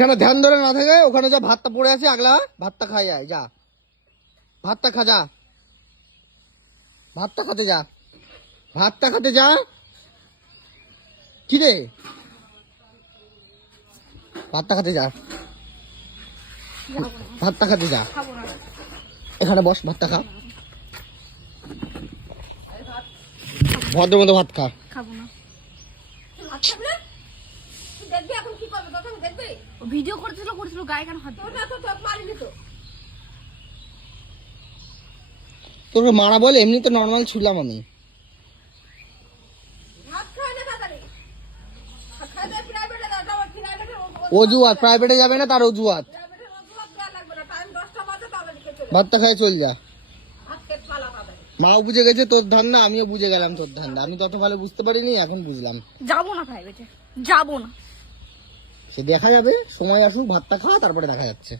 এখানে ধ্যান ধরে না থাকে, ওখানে যা ভাতটা পড়ে আছে আগলা, ভাতটা খাই যায়, যা ভাতটা খা, যা ভাতটা খাতে যা, ভাতটা খাতে যা। কি রে, ভাতটা খাতে যা, ভাতটা খাতে যা, এখানে বস, ভাতটা খা, ভদ্র মতো ভাত খা। খাবো না। ভিডিও করছিল গায়ে কেন হাত তোকে মারা বলে, এমনি তো নর্মাল ছুলাম আমি। অজুহাত, প্রাইভেটে যাবে না তার অজুহাত। ভাতটা খাই চল যা। মাও বুঝে গেছে তোর ধান্দা, আমিও বুঝে গেলাম তোর ধান্দা। আমি তত ভালো বুঝতে পারিনি, এখন বুঝলাম। যাবো না প্রাইভেটে, যাবো না। সে দেখা যাবে, সময় আসুক, ভাতটা খা, তারপরে দেখা যাচ্ছে।